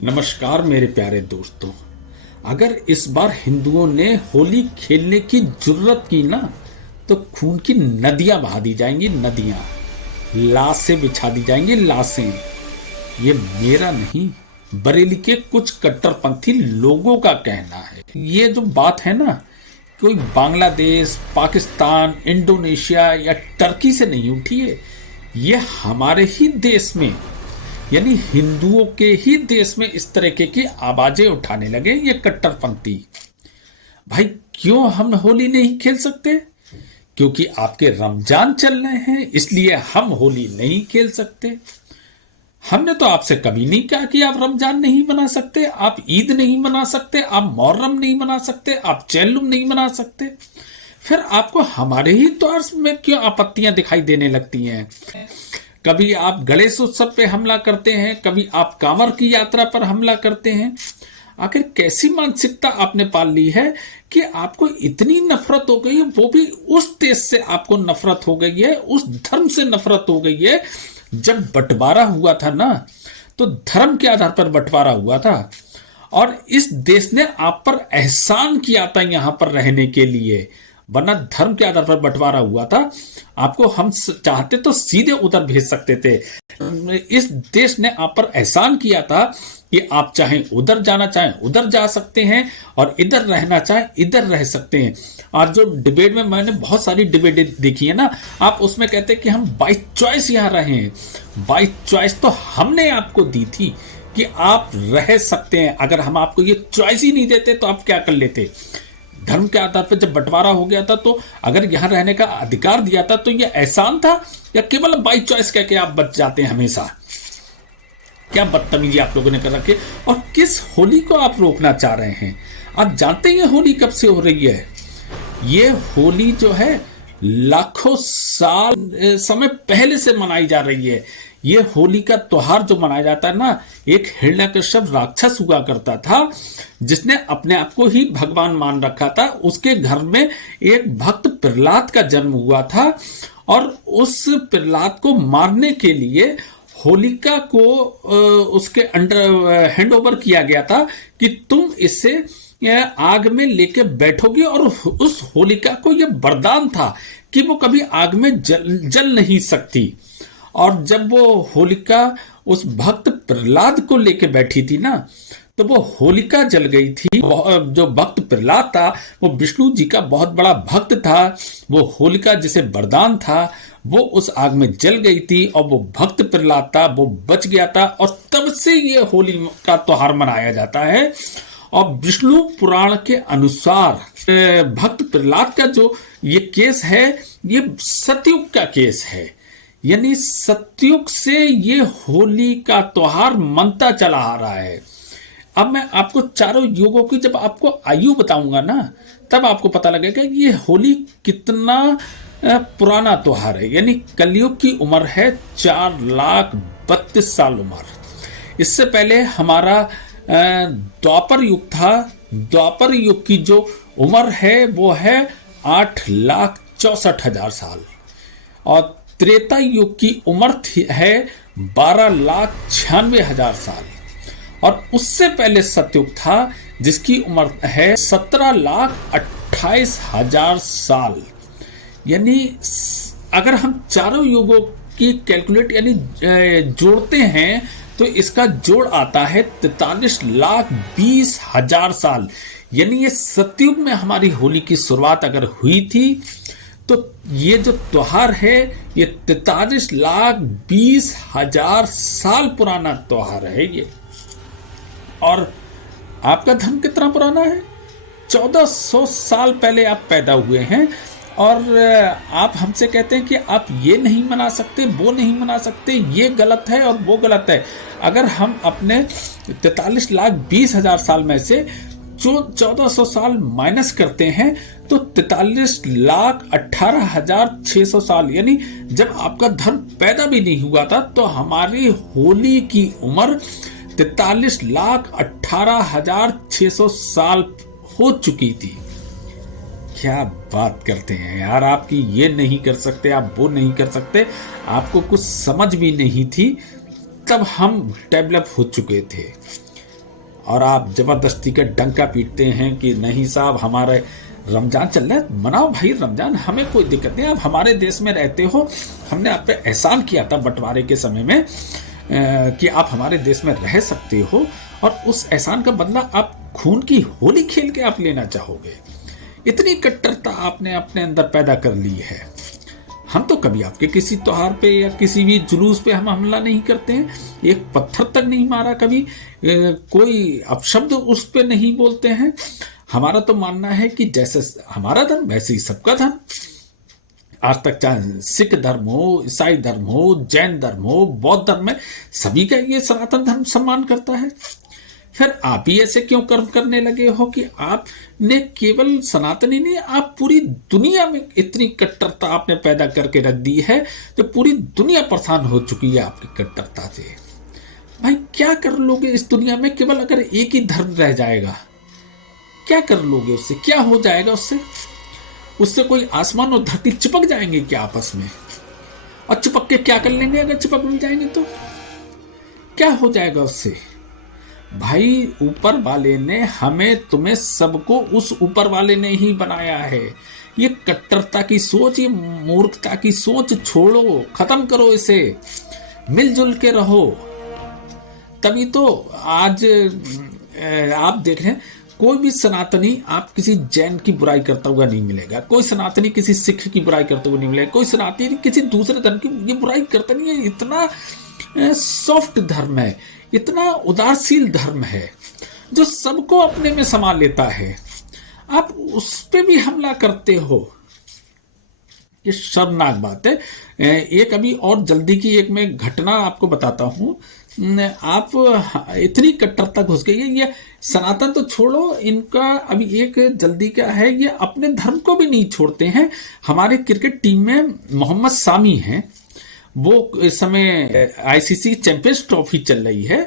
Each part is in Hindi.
नमस्कार मेरे प्यारे दोस्तों। अगर इस बार हिंदुओं ने होली खेलने की जुर्रत की ना तो खून की नदियां बहा दी जाएंगी, नदियां, लाशें बिछा दी जाएंगी, लाशें। ये मेरा नहीं, बरेली के कुछ कट्टरपंथी लोगों का कहना है। ये जो बात है ना, कोई बांग्लादेश, पाकिस्तान, इंडोनेशिया या टर्की से नहीं उठी है। ये हमारे ही देश में, यानी हिंदुओं के ही देश में इस तरीके की आवाजें उठाने लगे ये कट्टरपंथी। भाई क्यों हम होली नहीं खेल सकते? क्योंकि आपके रमजान चल रहे हैं इसलिए हम होली नहीं खेल सकते। हमने तो आपसे कभी नहीं कहा कि आप रमजान नहीं मना सकते, आप ईद नहीं मना सकते, आप मुहर्रम नहीं मना सकते, आप चैलुम नहीं मना सकते। फिर आपको हमारे ही त्योहार में क्यों आपत्तियां दिखाई देने लगती हैं? कभी आप गणेश उत्सव पे हमला करते हैं, कभी आप कांवर की यात्रा पर हमला करते हैं। आखिर कैसी मानसिकता आपने पाल ली है कि आपको इतनी नफरत हो गई है, वो भी उस देश से आपको नफरत हो गई है, उस धर्म से नफरत हो गई है। जब बंटवारा हुआ था ना, तो धर्म के आधार पर बंटवारा हुआ था और इस देश ने आप पर एहसान किया था यहां पर रहने के लिए, वरना धर्म के आधार पर बंटवारा हुआ था। आपको हम चाहते तो सीधे उधर भेज सकते थे। इस देश ने आप पर एहसान किया था कि आप चाहें उधर जाना चाहें उधर जा सकते हैं और इधर रहना चाहें इधर रह सकते हैं। आज जो डिबेट में मैंने बहुत सारी डिबेट देखी है ना, आप उसमें कहते हैं कि हम बाय चॉइस यहाँ रहे हैं। बाय चॉइस तो हमने आपको दी थी कि आप रह सकते हैं। अगर हम आपको ये चॉइस ही नहीं देते तो आप क्या कर लेते? धर्म के आधार पर जब बंटवारा हो गया था तो अगर यहां रहने का अधिकार दिया था तो यह एहसान था या केवल बाई चॉइस कह के आप बच जाते हैं हमेशा? क्या बदतमीजी आप लोगों ने कर रखी। और किस होली को आप रोकना चाह रहे हैं? आप जानते हैं ये होली कब से हो रही है? ये होली जो है लाखों साल समय पहले से मनाई जा रही है। ये होली का त्योहार जो मनाया जाता है ना, एक हिरण्यकश्यप राक्षस हुआ करता था जिसने अपने आप को ही भगवान मान रखा था। उसके घर में एक भक्त प्रहलाद का जन्म हुआ था और उस प्रहलाद को मारने के लिए होलिका को उसके अंडर हैंड ओवर किया गया था कि तुम इसे आग में लेके बैठोगे। और उस होलिका को यह वरदान था कि वो कभी आग में जल नहीं सकती। और जब वो होलिका उस भक्त प्रहलाद को लेके बैठी थी ना, तो वो होलिका जल गई थी। जो भक्त प्रहलाद था वो विष्णु जी का बहुत बड़ा भक्त था। वो होलिका जिसे वरदान था वो उस आग में जल गई थी और वो भक्त प्रहलाद था वो बच गया था। और तब से ये होली का त्योहार मनाया जाता है। और विष्णु पुराण के अनुसार भक्त प्रहलाद का जो ये केस है ये सतयुग का केस है। यानी सतयुग से ये होली का त्योहार मनता चला आ रहा है। अब मैं आपको चारों युगों की जब आपको आयु बताऊंगा ना, तब आपको पता लगेगा कि ये होली कितना पुराना त्योहार है। यानी कलयुग की उम्र है 4,32 साल उम्र। इससे पहले हमारा द्वापर युग था। द्वापर युग की जो उम्र है वो है 8,64,000 साल। और त्रेता युग की उम्र है 12,96,000 साल। और उससे पहले सतयुग था जिसकी उम्र है 17,28,000 साल। यानी अगर हम चारों युगों की कैलकुलेट यानी जोड़ते हैं तो इसका जोड़ आता है 43,20,000 साल। यानी ये सतयुग में हमारी होली की शुरुआत अगर हुई थी तो ये जो त्योहार है ये 43,20,000 साल पुराना त्योहार है ये। और आपका धर्म कितना पुराना है? 1400 साल पहले आप पैदा हुए हैं और आप हमसे कहते हैं कि आप ये नहीं मना सकते, वो नहीं मना सकते, ये गलत है और वो गलत है। अगर हम अपने 43,20,000 साल में से जो 1400 साल माइनस करते हैं तो 43,18,600 साल, यानी जब आपका धर्म पैदा भी नहीं हुआ था तो हमारी होली की उम्र 43,18,600 साल हो चुकी थी। क्या बात करते हैं यार, आपकी ये नहीं कर सकते, आप वो नहीं कर सकते, आपको कुछ समझ भी नहीं थी। तब हम डेवलप हो चुके थे। और आप जबरदस्ती का डंका पीटते हैं कि नहीं साहब हमारे रमजान चल रहा है, मनाओ भाई रमजान, हमें कोई दिक्कत नहीं। आप हमारे देश में रहते हो, हमने आप पे एहसान किया था बंटवारे के समय में कि आप हमारे देश में रह सकते हो, और उस एहसान का बदला आप खून की होली खेल के आप लेना चाहोगे। इतनी कट्टरता आपने अपने अंदर पैदा कर ली है। हम तो कभी आपके किसी त्योहार पे या किसी भी जुलूस पे हम हमला नहीं करते हैं, एक पत्थर तक नहीं मारा कभी, कोई अपशब्द उस पे नहीं बोलते हैं। हमारा तो मानना है कि जैसे हमारा धर्म वैसे ही सबका धर्म। आज तक चाहे सिख धर्म हो, ईसाई धर्म हो, जैन धर्म हो, बौद्ध धर्म है, सभी का ये सनातन धर्म सम्मान करता है। फिर आप ही ऐसे क्यों कर्म करने लगे हो कि आपने केवल सनातनी नहीं, आप पूरी दुनिया में इतनी कट्टरता आपने पैदा करके रख दी है, जो पूरी दुनिया परेशान हो चुकी है आपकी कट्टरता से। भाई क्या कर लोगे इस दुनिया में? केवल अगर एक ही धर्म रह जाएगा, क्या कर लोगे उससे? क्या हो जाएगा उससे? उससे कोई आसमान और धरती चिपक जाएंगे क्या आपस में? और चिपक के क्या कर लेंगे? अगर चिपक मिल जाएंगे तो क्या हो जाएगा उससे? भाई ऊपर वाले ने हमें तुम्हें सबको उस ऊपर वाले ने ही बनाया है। ये कट्टरता की सोच, ये मूर्खता की सोच छोड़ो, खत्म करो इसे, मिलजुल के रहो। तभी तो आज आप देख रहे हैं कोई भी सनातनी आप किसी जैन की बुराई करता हुआ नहीं मिलेगा, कोई सनातनी किसी सिख की बुराई करता हुआ नहीं मिलेगा, कोई सनातनी किसी दूसरे धर्म की ये बुराई करता नहीं है। इतना सॉफ्ट धर्म है, इतना उदारशील धर्म है जो सबको अपने में समा लेता है। आप उस पे भी हमला करते हो, ये शर्मनाक बात है। एक अभी और जल्दी की एक मैं घटना आपको बताता हूं। आप इतनी कट्टरता घुस गई है, ये सनातन तो छोड़ो, इनका अभी एक जल्दी का है, ये अपने धर्म को भी नहीं छोड़ते हैं। हमारे क्रिकेट टीम में मोहम्मद सामी हैं, वो इस समय आईसीसी चैंपियंस ट्रॉफी चल रही है,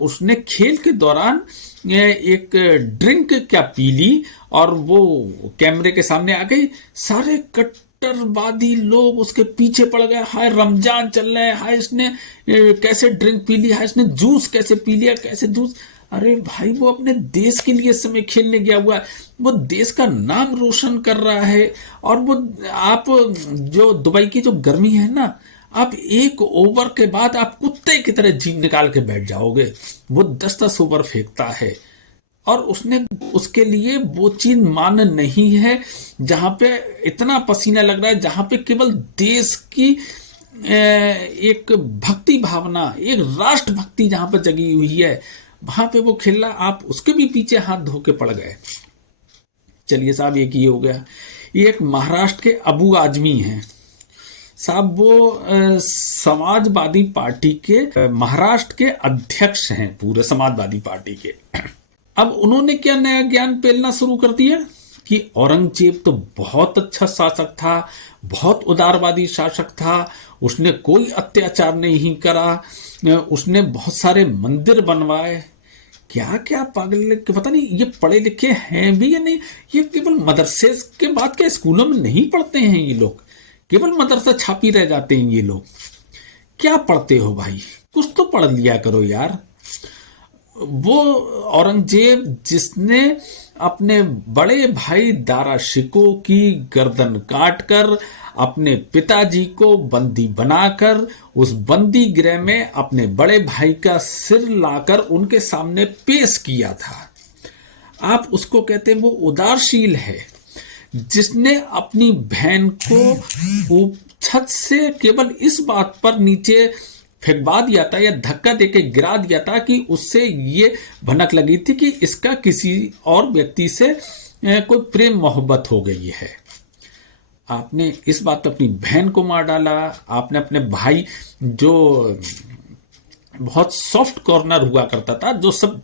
उसने खेल के दौरान एक ड्रिंक क्या पी ली और वो कैमरे के सामने आ गई। सारे कट्टरवादी लोग उसके पीछे पड़ गए, हाय रमजान चल रहा है, हाय इसने कैसे ड्रिंक पी ली, हाय इसने जूस कैसे पी लिया, कैसे जूस। अरे भाई वो अपने देश के लिए इस समय खेलने गया हुआ है, वो देश का नाम रोशन कर रहा है। और वो आप जो दुबई की जो गर्मी है ना, आप एक ओवर के बाद आप कुत्ते की तरह जीभ निकाल के बैठ जाओगे। वो 10-10 ओवर फेंकता है और उसने उसके लिए वो चीज मान नहीं है जहां पे इतना पसीना लग रहा है, जहां पे केवल देश की एक भक्ति भावना, एक राष्ट्र भक्ति जहां पर जगी हुई है, वहां पे वो खेल रहा, आप उसके भी पीछे हाथ धो के पड़ गए। चलिए साहब, एक ही हो गया। ये एक महाराष्ट्र के अबू आजमी हैं साहब, वो समाजवादी पार्टी के महाराष्ट्र के अध्यक्ष हैं, पूरे समाजवादी पार्टी के। अब उन्होंने क्या नया ज्ञान पेलना शुरू कर दिया कि औरंगजेब तो बहुत अच्छा शासक था, बहुत उदारवादी शासक था, उसने कोई अत्याचार नहीं करा, उसने बहुत सारे मंदिर बनवाए। क्या क्या पागल, पता नहीं ये पढ़े लिखे हैं भी या नहीं। ये केवल मदरसे के बाद के स्कूलों में नहीं पढ़ते हैं ये लोग, केवल मदरसा छापी रह जाते हैं ये लोग। क्या पढ़ते हो भाई? कुछ तो पढ़ लिया करो यार। वो औरंगजेब जिसने अपने बड़े भाई दारा शिको की गर्दन काटकर अपने पिताजी को बंदी बनाकर उस बंदी गृह में अपने बड़े भाई का सिर लाकर उनके सामने पेश किया था, आप उसको कहते हैं वो उदारशील है। जिसने अपनी बहन को छत से केवल इस बात पर नीचे फेंकवा दिया था या धक्का देके गिरा दिया था कि उससे ये भनक लगी थी कि इसका किसी और व्यक्ति से कोई प्रेम मोहब्बत हो गई है। आपने इस बात पर अपनी बहन को मार डाला। आपने अपने भाई जो बहुत सॉफ्ट कॉर्नर हुआ करता था, जो सब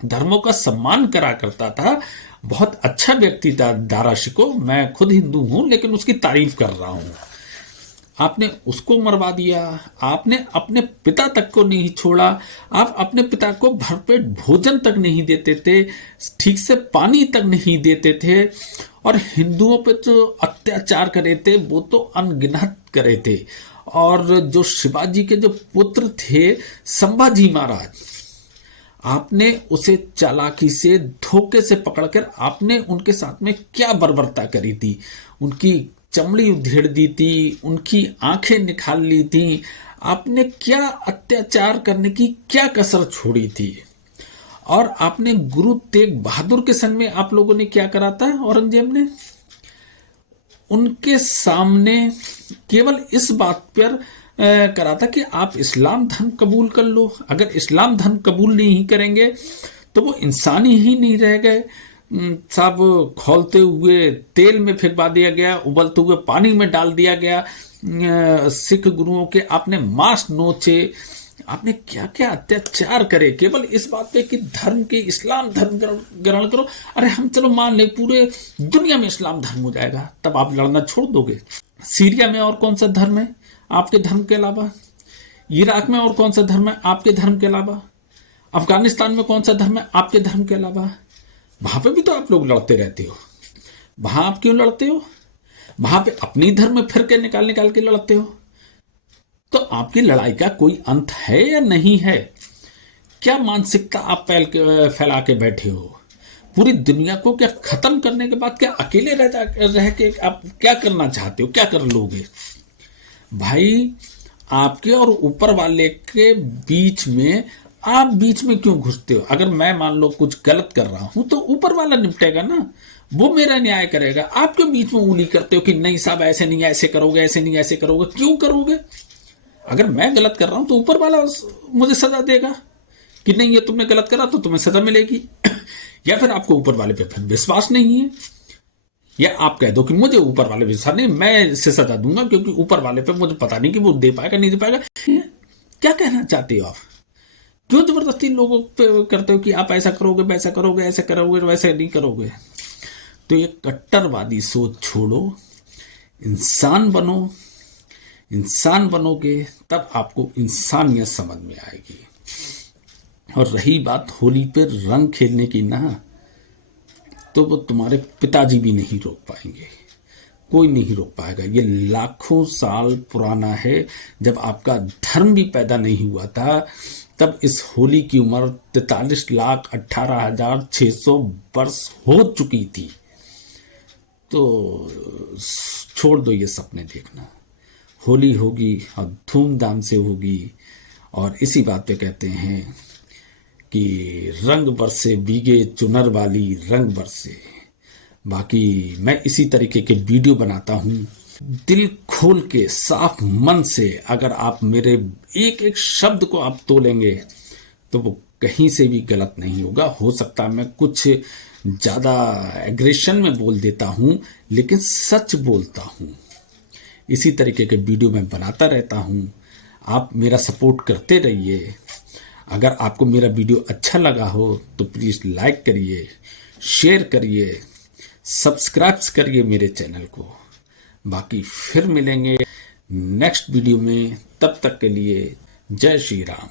धर्मों का सम्मान करा करता था, बहुत अच्छा व्यक्ति था दारा शिको, मैं खुद हिंदू हूं लेकिन उसकी तारीफ कर रहा हूं, आपने उसको मरवा दिया। आपने अपने पिता तक को नहीं छोड़ा। आप अपने पिता को भरपेट भोजन तक नहीं देते थे, ठीक से पानी तक नहीं देते थे, और हिंदुओं पे जो अत्याचार करे थे वो तो अनगिनत करे थे। और जो शिवाजी के जो पुत्र थे संभाजी महाराज, आपने उसे चालाकी से धोखे से पकड़कर आपने उनके साथ में क्या बर्बरता करी थी, उनकी चमड़ी उधेड़ दी थी, उनकी आंखें निकाल ली थी, आपने क्या अत्याचार करने की क्या कसर छोड़ी थी। और आपने गुरु तेग बहादुर के संग में आप लोगों ने क्या करा था, औरंगजेब ने उनके सामने केवल इस बात पर करा था कि आप इस्लाम धर्म कबूल कर लो। अगर इस्लाम धर्म कबूल नहीं करेंगे तो वो इंसान ही नहीं रह गए। सब खौलते हुए तेल में फेंकवा दिया गया, उबलते हुए पानी में डाल दिया गया। सिख गुरुओं के आपने मांस नोचे, आपने क्या क्या अत्याचार करे केवल इस बात पे कि धर्म के इस्लाम धर्म ग्रहण करो। अरे हम चलो मान ले पूरे दुनिया में इस्लाम धर्म हो जाएगा, तब आप लड़ना छोड़ दोगे। सीरिया में और कौन सा धर्म है आपके धर्म के अलावा? इराक में और कौन सा धर्म है आपके धर्म के अलावा? अफगानिस्तान में कौन सा धर्म है आपके धर्म के अलावा? वहां पे भी तो आप लोग लड़ते रहते हो। वहां आप क्यों लड़ते हो? वहां पे अपनी धर्म में फिर के निकाल निकाल के लड़ते हो। तो आपकी लड़ाई का कोई अंत है या नहीं है? क्या मानसिकता आप फैला के बैठे हो? पूरी दुनिया को क्या खत्म करने के बाद क्या अकेले रह के आप क्या करना चाहते हो, क्या कर लोगे? भाई आपके और ऊपर वाले के बीच में आप बीच में क्यों घुसते हो? अगर मैं मान लो कुछ गलत कर रहा हूं तो ऊपर वाला निपटेगा ना, वो मेरा न्याय करेगा। आप क्यों बीच में उंगली करते हो कि नहीं साहब ऐसे नहीं, ऐसे करोगे, ऐसे नहीं ऐसे करोगे? क्यों करोगे? अगर मैं गलत कर रहा हूं तो ऊपर वाला मुझे सजा देगा कि नहीं ये तुमने गलत करा तो तुम्हें सजा मिलेगी। या फिर आपको ऊपर वाले पे फिर विश्वास नहीं है, या आप कह दो कि मुझे ऊपर वाले विश्वास नहीं, मैं इससे सजा दूंगा क्योंकि ऊपर वाले पे मुझे पता नहीं कि वो दे पाएगा नहीं दे पाएगा। क्या कहना चाहते हो आप? क्यों जबरदस्ती लोगों पे करते हो कि आप ऐसा करोगे, वैसा करोगे, ऐसा करोगे, वैसा नहीं करोगे? तो ये कट्टरवादी सोच छोड़ो, इंसान बनो। इंसान बनोगे तब आपको इंसानियत समझ में आएगी। और रही बात होली पे रंग खेलने की ना, तो वो तुम्हारे पिताजी भी नहीं रोक पाएंगे, कोई नहीं रोक पाएगा। ये लाखों साल पुराना है। जब आपका धर्म भी पैदा नहीं हुआ था तब इस होली की उम्र 43,18,600 वर्ष हो चुकी थी। तो छोड़ दो ये सपने देखना। होली होगी और धूमधाम से होगी। और इसी बात पे कहते हैं कि रंग बरसे भीगे चुनर वाली रंग बरसे। बाकी मैं इसी तरीके के वीडियो बनाता हूँ दिल खोल के, साफ मन से। अगर आप मेरे एक एक शब्द को आप तोलेंगे तो वो कहीं से भी गलत नहीं होगा। हो सकता है मैं कुछ ज़्यादा एग्रेशन में बोल देता हूँ, लेकिन सच बोलता हूँ। इसी तरीके के वीडियो मैं बनाता रहता हूँ। आप मेरा सपोर्ट करते रहिए। अगर आपको मेरा वीडियो अच्छा लगा हो तो प्लीज़ लाइक करिए, शेयर करिए, सब्सक्राइब करिए मेरे चैनल को। बाकी फिर मिलेंगे नेक्स्ट वीडियो में। तब तक के लिए जय श्री राम।